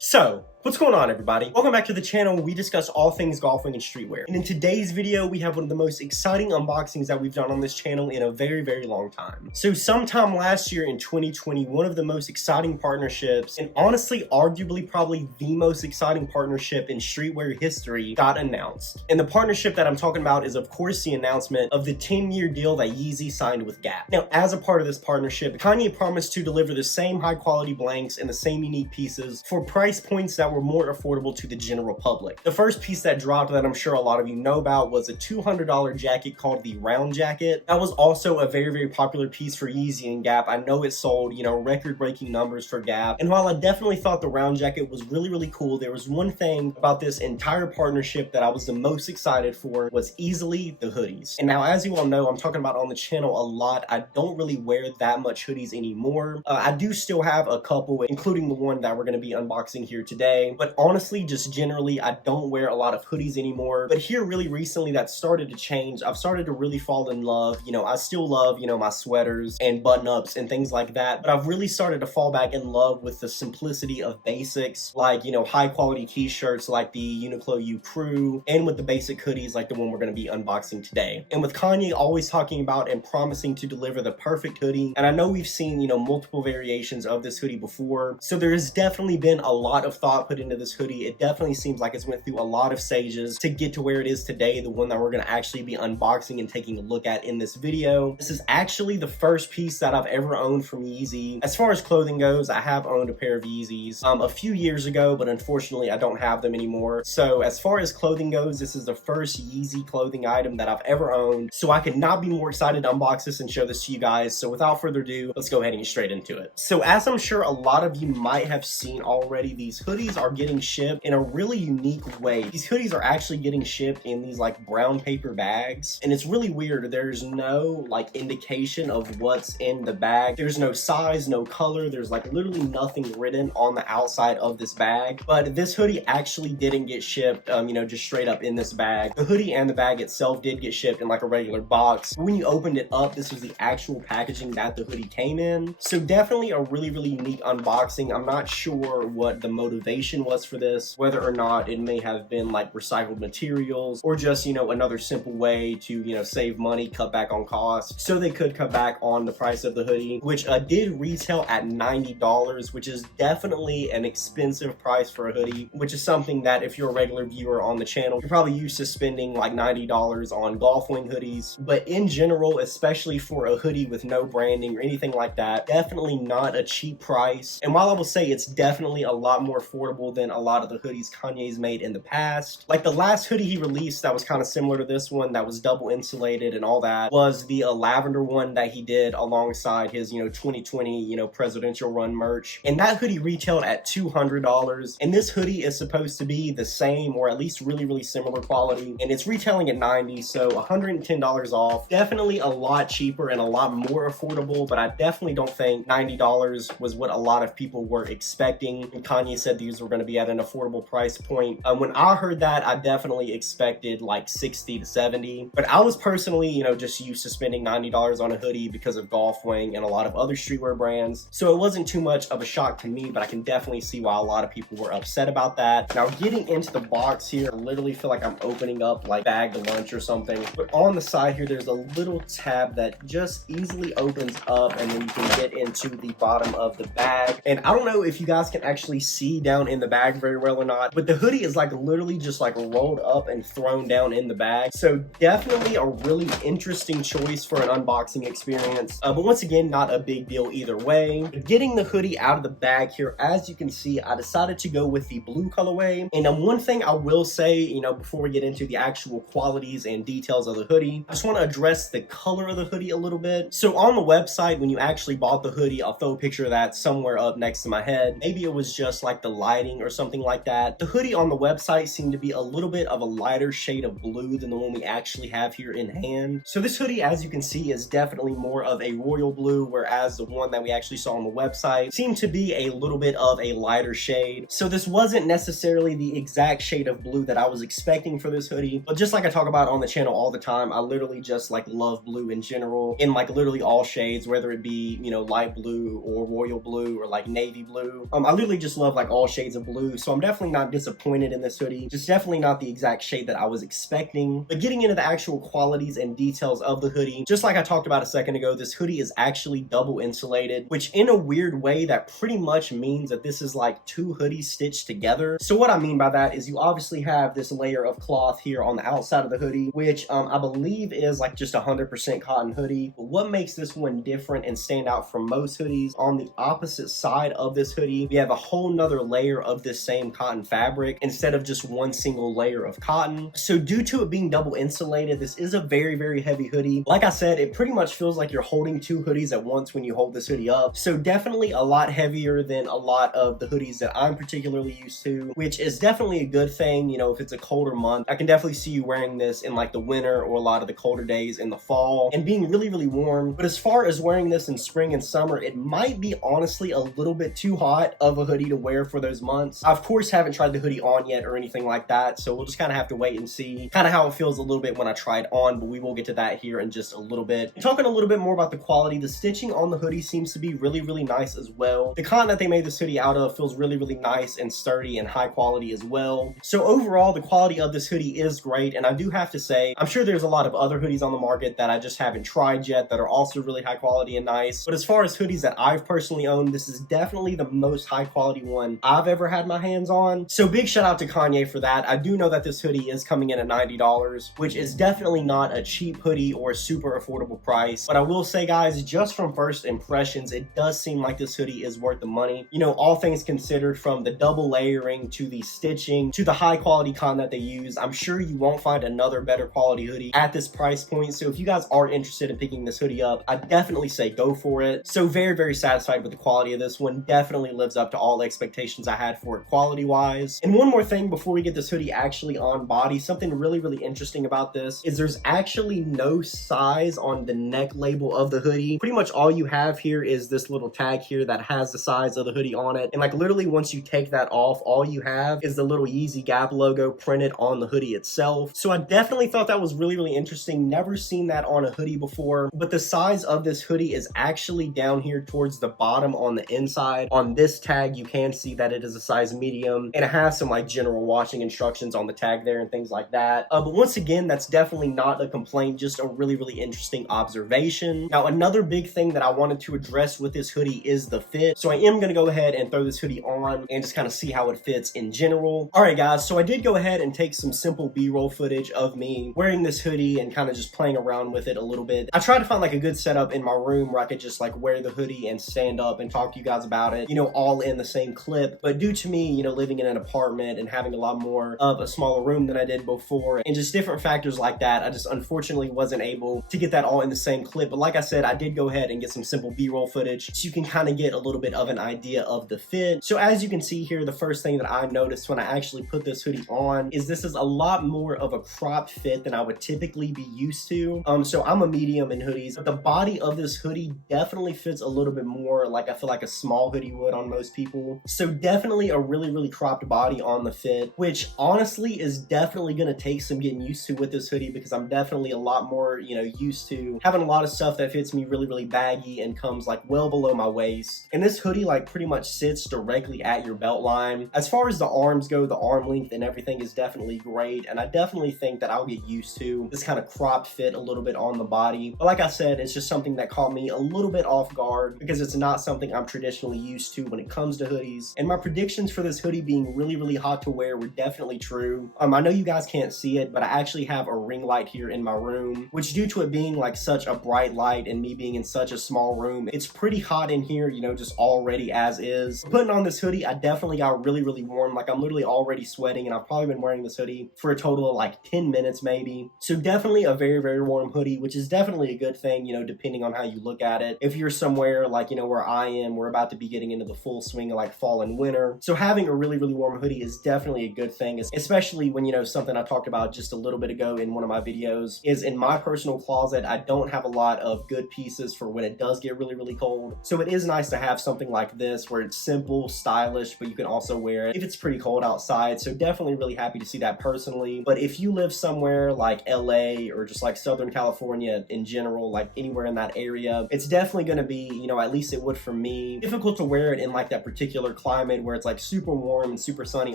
So, what's going on, everybody? Welcome back to the channel where we discuss all things golfing and streetwear. And in today's video, we have one of the most exciting unboxings that we've done on this channel in a very, very long time. So sometime last year in 2020, one of the most exciting partnerships, and honestly, arguably probably the most exciting partnership in streetwear history, got announced. And the partnership that I'm talking about is, of course, the announcement of the 10-year deal that Yeezy signed with Gap. Now, as a part of this partnership, Kanye promised to deliver the same high-quality blanks and the same unique pieces for price points that were more affordable to the general public. The first piece that dropped that I'm sure a lot of you know about was a $200 jacket called the Round Jacket. That was also a very, very popular piece for Yeezy and Gap. I know it sold, record-breaking numbers for Gap. And while I definitely thought the Round Jacket was really, really cool, there was one thing about this entire partnership that I was the most excited for was easily the hoodies. And now, as you all know, I'm talking about on the channel a lot. I don't really wear that much hoodies anymore. I do still have a couple, including the one that we're going to be unboxing here today, but honestly, just generally, I don't wear a lot of hoodies anymore. But here really recently that started to change. I've started to really fall in love. I still love, my sweaters and button-ups and things like that, but I've really started to fall back in love with the simplicity of basics, like, high quality t-shirts like the Uniqlo U Crew, and with the basic hoodies like the one we're going to be unboxing today. And with Kanye always talking about and promising to deliver the perfect hoodie, and I know we've seen, multiple variations of this hoodie before, so there has definitely been a lot of thought put into this hoodie. It definitely seems like it's went through a lot of stages to get to where it is today, the one that we're going to actually be unboxing and taking a look at in this video. This is actually the first piece that I've ever owned from Yeezy. As far as clothing goes, I have owned a pair of Yeezys a few years ago, but unfortunately I don't have them anymore. So as far as clothing goes, this is the first Yeezy clothing item that I've ever owned. So I could not be more excited to unbox this and show this to you guys. So without further ado, let's go ahead and get straight into it. So as I'm sure a lot of you might have seen already, these hoodies are getting shipped in a really unique way. These hoodies are actually getting shipped in these like brown paper bags, and it's really weird. There's no like indication of what's in the bag. There's no size, no color. There's like literally nothing written on the outside of this bag. But this hoodie actually didn't get shipped, just straight up in this bag. The hoodie and the bag itself did get shipped in like a regular box. When you opened it up, this was the actual packaging that the hoodie came in. So definitely a really, really unique unboxing. I'm not sure what the motivation was for this, whether or not it may have been like recycled materials or just, another simple way to, save money, cut back on costs, so they could cut back on the price of the hoodie, which did retail at $90, which is definitely an expensive price for a hoodie, which is something that if you're a regular viewer on the channel, you're probably used to spending like $90 on golf wing hoodies. But in general, especially for a hoodie with no branding or anything like that, definitely not a cheap price. And while I will say it's definitely a lot more affordable than a lot of the hoodies Kanye's made in the past, like the last hoodie he released that was kind of similar to this one, that was double insulated and all that, was the lavender one that he did alongside his 2020 presidential run merch, and that hoodie retailed at $200. And this hoodie is supposed to be the same, or at least really, really similar quality, and it's retailing at $90, so $110 off. Definitely a lot cheaper and a lot more affordable, but I definitely don't think $90 was what a lot of people were expecting. And Kanye said these were going to be at an affordable price point. When I heard that, I definitely expected like 60 to 70, but I was personally, just used to spending $90 on a hoodie because of Golf Wang and a lot of other streetwear brands. So it wasn't too much of a shock to me, but I can definitely see why a lot of people were upset about that. Now, getting into the box here, I literally feel like I'm opening up like bag to lunch or something. But on the side here, there's a little tab that just easily opens up, and then you can get into the bottom of the bag. And I don't know if you guys can actually see down in the bag very well or not, but the hoodie is like literally just like rolled up and thrown down in the bag. So definitely a really interesting choice for an unboxing experience. But once again, not a big deal either way. Getting the hoodie out of the bag here, as you can see, I decided to go with the blue colorway. And one thing I will say, before we get into the actual qualities and details of the hoodie, I just want to address the color of the hoodie a little bit. So on the website, when you actually bought the hoodie, I'll throw a picture of that somewhere up next to my head. Maybe it was just like the lighting or something like that. The hoodie on the website seemed to be a little bit of a lighter shade of blue than the one we actually have here in hand. So this hoodie, as you can see, is definitely more of a royal blue, whereas the one that we actually saw on the website seemed to be a little bit of a lighter shade. So this wasn't necessarily the exact shade of blue that I was expecting for this hoodie, but just like I talk about on the channel all the time, I literally just like love blue in general, in like literally all shades, whether it be, light blue or royal blue or like navy blue. I literally just love like all shades shades of blue. So I'm definitely not disappointed in this hoodie. Just definitely not the exact shade that I was expecting. But getting into the actual qualities and details of the hoodie, just like I talked about a second ago, this hoodie is actually double insulated, which in a weird way that pretty much means that this is like two hoodies stitched together. So what I mean by that is you obviously have this layer of cloth here on the outside of the hoodie, which I believe is like just 100% cotton hoodie. But what makes this one different and stand out from most hoodies, on the opposite side of this hoodie, we have a whole nother layer of this same cotton fabric instead of just one single layer of cotton. So due to it being double insulated, this is a very, very heavy hoodie. Like I said, it pretty much feels like you're holding two hoodies at once when you hold this hoodie up. So definitely a lot heavier than a lot of the hoodies that I'm particularly used to, which is definitely a good thing. You know, if it's a colder month, I can definitely see you wearing this in like the winter or a lot of the colder days in the fall and being really, really warm. But as far as wearing this in spring and summer, it might be honestly a little bit too hot of a hoodie to wear for those months. I, of course, haven't tried the hoodie on yet or anything like that, so we'll just kind of have to wait and see kind of how it feels a little bit when I try it on, but we will get to that here in just a little bit. Talking a little bit more about the quality, the stitching on the hoodie seems to be really, really nice as well. The cotton that they made this hoodie out of feels really, really nice and sturdy and high quality as well. So overall, the quality of this hoodie is great, and I do have to say, I'm sure there's a lot of other hoodies on the market that I just haven't tried yet that are also really high quality and nice. But as far as hoodies that I've personally owned, this is definitely the most high quality one I've ever had my hands on. So big shout out to Kanye for that. I do know that this hoodie is coming in at $90, which is definitely not a cheap hoodie or a super affordable price. But I will say, guys, just from first impressions, it does seem like this hoodie is worth the money. You know, all things considered, from the double layering to the stitching to the high quality cotton that they use, I'm sure you won't find another better quality hoodie at this price point. So if you guys are interested in picking this hoodie up, I definitely say go for it. So very, very satisfied with the quality of this one. Definitely lives up to all expectations I had for it quality wise. And one more thing before we get this hoodie actually on body, something really, really interesting about this is there's actually no size on the neck label of the hoodie. Pretty much all you have here is this little tag here that has the size of the hoodie on it. And like literally once you take that off, all you have is the little Yeezy Gap logo printed on the hoodie itself. So I definitely thought that was really, really interesting. Never seen that on a hoodie before, but the size of this hoodie is actually down here towards the bottom on the inside. On this tag, you can see that it is a size medium, and it has some like general washing instructions on the tag there and things like that. But once again, that's definitely not a complaint, just a really, really interesting observation. Now, another big thing that I wanted to address with this hoodie is the fit. So I am going to go ahead and throw this hoodie on and just kind of see how it fits in general. All right, guys, so I did go ahead and take some simple B-roll footage of me wearing this hoodie and kind of just playing around with it a little bit. I tried to find like a good setup in my room where I could just like wear the hoodie and stand up and talk to you guys about it, you know, all in the same clip. But due to me, you know, living in an apartment and having a lot more of a smaller room than I did before, and just different factors like that, I just unfortunately wasn't able to get that all in the same clip. But like I said, I did go ahead and get some simple B-roll footage so you can kind of get a little bit of an idea of the fit. So as you can see here, the first thing that I noticed when I actually put this hoodie on is this is a lot more of a cropped fit than I would typically be used to. So I'm a medium in hoodies, but the body of this hoodie definitely fits a little bit more like I feel like a small hoodie would on most people. So definitely a really, really cropped body on the fit, which honestly is definitely going to take some getting used to with this hoodie, because I'm definitely a lot more, you know, used to having a lot of stuff that fits me really, really baggy and comes like well below my waist. And this hoodie like pretty much sits directly at your belt line. As far as the arms go, the arm length and everything is definitely great, and I definitely think that I'll get used to this kind of cropped fit a little bit on the body. But like I said, it's just something that caught me a little bit off guard because it's not something I'm traditionally used to when it comes to hoodies. And my predictions for this hoodie being really, really hot to wear were definitely true. I know you guys can't see it, but I actually have a ring light here in my room, which due to it being like such a bright light and me being in such a small room, it's pretty hot in here, you know, just already as is. Putting on this hoodie, I definitely got really, really warm. Like I'm literally already sweating, and I've probably been wearing this hoodie for a total of like 10 minutes maybe. So definitely a very, very warm hoodie, which is definitely a good thing, you know, depending on how you look at it. If you're somewhere like, you know, where I am, we're about to be getting into the full swing of like fall and winter. So having a really, really warm hoodie is definitely a good thing, especially when, you know, something I talked about just a little bit ago in one of my videos is in my personal closet, I don't have a lot of good pieces for when it does get really, really cold. So it is nice to have something like this where it's simple, stylish, but you can also wear it if it's pretty cold outside. So definitely really happy to see that personally. But if you live somewhere like LA or just like Southern California in general, like anywhere in that area, it's definitely going to be, you know, at least it would for me, difficult to wear it in like that particular climate where it's like super warm and super sunny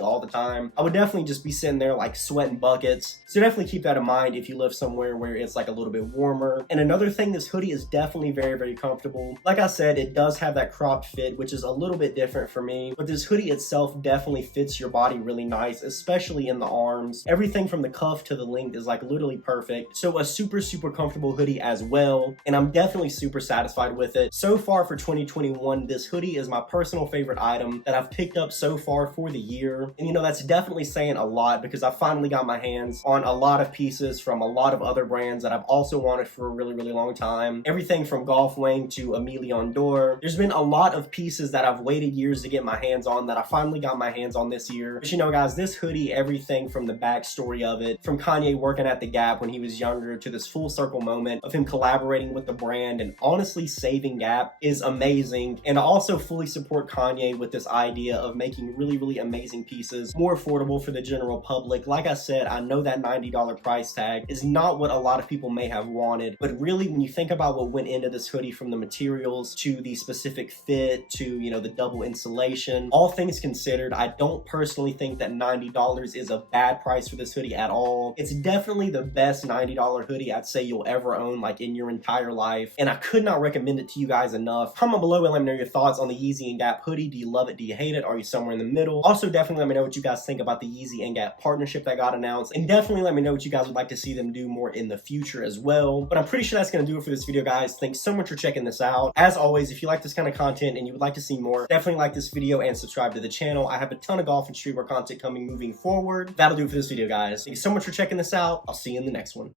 all the time, I would definitely just be sitting there like sweating buckets. So definitely keep that in mind if you live somewhere where it's like a little bit warmer. And another thing, this hoodie is definitely very, very comfortable. Like I said, it does have that cropped fit, which is a little bit different for me, but this hoodie itself definitely fits your body really nice, especially in the arms. Everything from the cuff to the length is like literally perfect. So a super, super comfortable hoodie as well. And I'm definitely super satisfied with it. So far for 2021, this hoodie is my personal favorite item that I've picked up so far for the year. And you know, that's definitely saying a lot because I finally got my hands on a lot of pieces from a lot of other brands that I've also wanted for a really, really long time. Everything from Wang to Emilion Dor. There's been a lot of pieces that I've waited years to get my hands on that I finally got my hands on this year. But you know, guys, this hoodie, everything from the backstory of it, from Kanye working at the Gap when he was younger to this full circle moment of him collaborating with the brand and honestly saving Gap, is amazing. And I also fully support Kanye with this idea of making really, really amazing pieces more affordable for the general public. Like I said, I know that $90 price tag is not what a lot of people may have wanted, but really when you think about what went into this hoodie, from the materials to the specific fit to, you know, the double insulation, all things considered, I don't personally think that $90 is a bad price for this hoodie at all. It's definitely the best $90 hoodie I'd say you'll ever own, like in your entire life, and I could not recommend it to you guys enough. Comment below and let me know your thoughts on the Yeezy and Gap hoodie. Do you love it? Do you hate it? Are you somewhere in the middle? Also, definitely let me know what you guys think about the Yeezy and Gap partnership that got announced, and definitely let me know what you guys would like to see them do more in the future as well. But I'm pretty sure that's going to do it for this video, guys. Thanks so much for checking this out. As always, if you like this kind of content and you would like to see more, definitely like this video and subscribe to the channel. I have a ton of golf and streetwear content coming moving forward. That'll do it for this video, guys. Thank you so much for checking this out. I'll see you in the next one.